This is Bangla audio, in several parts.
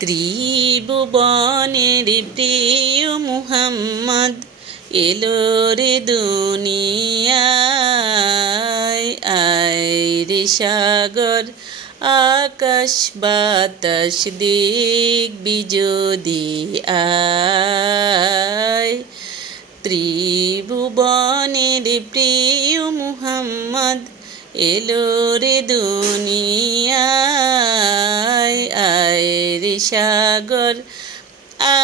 ত্রিভুবনের প্রিয় মুহাম্মদ এলো রে দুনিয়ায়। আয় রে সাগর আকাশ বাতাস দিক বিজোদি আয়। ত্রিভুবনের প্রিয় মুহাম্মদ এলো রে দুনিয়ায়। আয় রে সাগর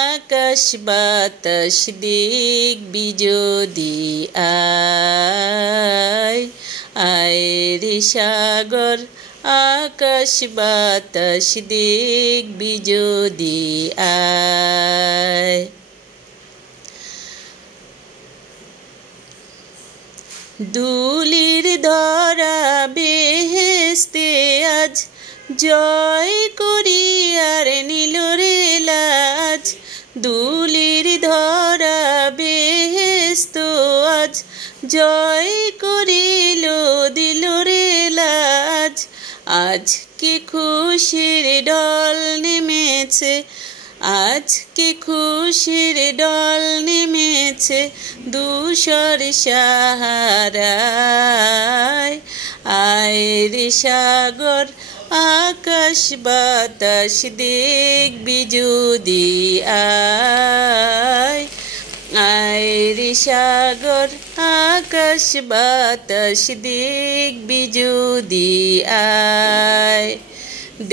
আকাশ বাতাস দিক বিজোদি আয়। আয় রে সাগর আকাশ বাতাস দিক বিজোদি আয়। দুলির ধরা বেহেশতে আজ জয় করি আর নিল রে লাজ। দুলির ধরা বেহেশত আজ জয় করিল দিল রে লাজ। আজকে খুশির ডল নেমেছে, আজকে খুশির ডল নেমেছে ধূসর সাহারায়। আয় রে সাগর আকাশ বাতাস দিক বিজোদি আয়। আয় রে সাগর আকাশ বাতাস দিক বিজোদি আয়।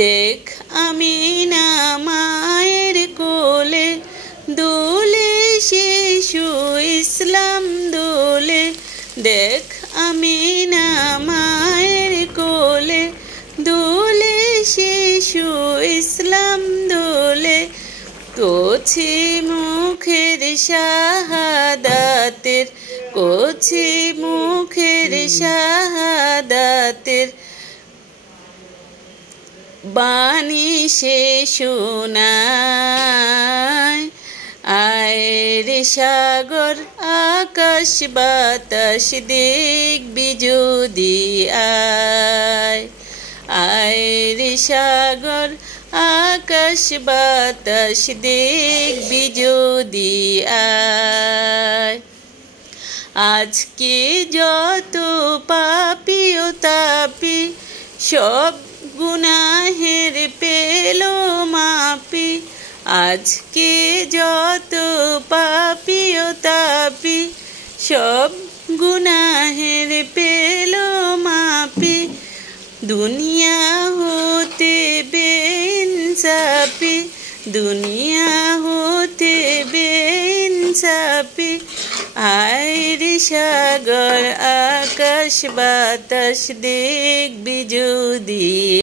দেখ আমিনা মায়ের কোলে দোলে শিশু ইসলাম দোলে। দেখ আমিনা মায়ের কোলে দোলে শিশু ইসলাম দোলে। কচি মুখের শাহাদাতের, কচি মুখের শাহাদাতের বাণী সে শোনায়। আয় রে সাগর আকাশ বাতাস দিক বিজোদি আয়। আয় রে সাগর আকাশ বাতাস দিক বিজোদি আয়। আজকে যত পাপী ও তাপী সব গুনাহের পেল মাপি। আজকে যত পাপী ও তাপী সব গুনাহের পেল মাপি। দুনিয়া হতে বেইনসাফি, দুনিয়া হতে বেইনসাফি। আয় রে সাগর আকাশ বাতাস দিক বিজোদি